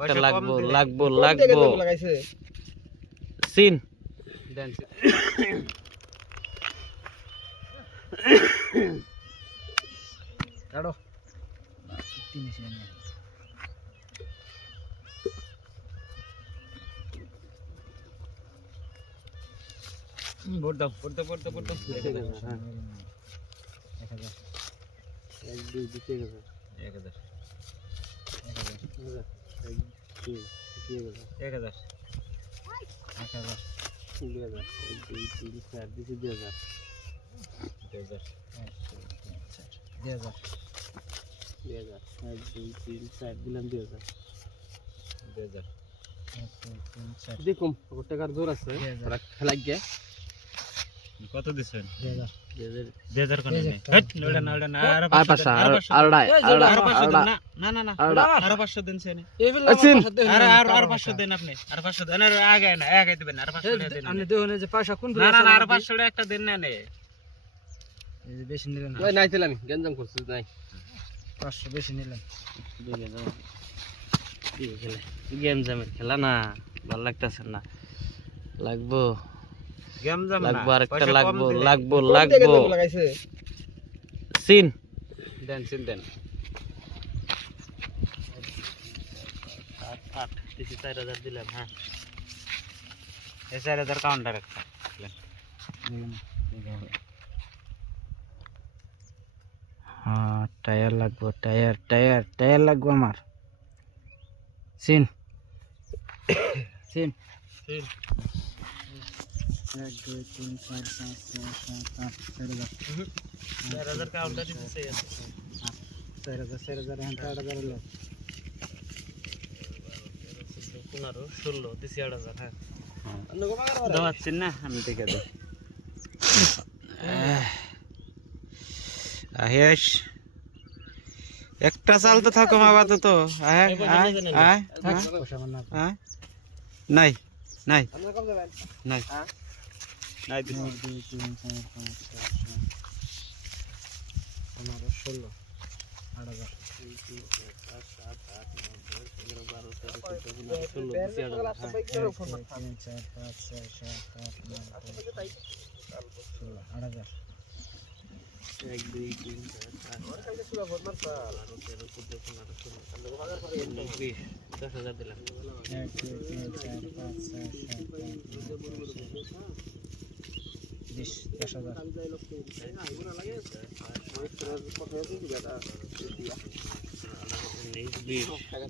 একটা লাগবো সিন দেন কাটো তিন এসে নিয়ে ভোট দাও 1000 এক দুই দিতে গেছে 1000 দেখুন টাকার জোর আছে লাগিয়ে কত দিছেন 2000 কোন নেই হট নড়া না আর 500 আর 500 দেন সেনে আর 500 দেন আপনি আর 500 দেন আর আগে দিবেন আর 500 দেন আপনি দেখুন যে পয়সা কোন না আর 500 একটা দেন না নে এই যে বেশি নিলেন ওই নাই তেলানি গঞ্জাম করছিস নাই 500 বেশি নিলেন গেমজামের খেলা না ভালো লাগতেছে না লাগবো গেমজাম না লাগবো আরেকটা লাগবো সিন দেন 8 দিছি 4000 দিলাম হ্যাঁ এই 4000 কাউন্টার একটা হ্যাঁ টায়ার লাগবো টায়ার লাগবো আমার সিন 1 2 3 4 5 6 7 8 4000 কাউন্টার দিছে 4000 হ্যাঁ 8000 লোক 15 16 দিছি 8000 হ্যাঁ দাওয়াচ্ছেন না আমি দেখে দেব আহেশ একটা চাল তো থাকো আপাতত নাই নাই নাই নাই 2 3 4 5 6 7 8 16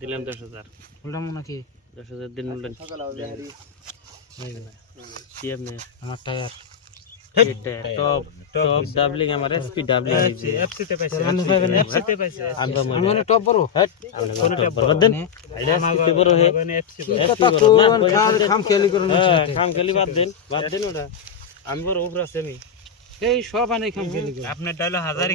দিলাম 10000 বললাম নাকি 10000 দিন বললেন কি আপনি আমার টায়ার টপ ডাবলিং আমার এসপি ডাবলিং এফসি তে পাইছে এফসি তে পাইছে মানে টপ বড় কোন টপ বড় দেন এসপি বড় হে এফসি খাম খেলি করুন খাম খেলি বাদ দেন ওটা আমি বড় উপর আছে আমি এই সব আনে খাম খেলি আপনার ডায়লগ হাজারই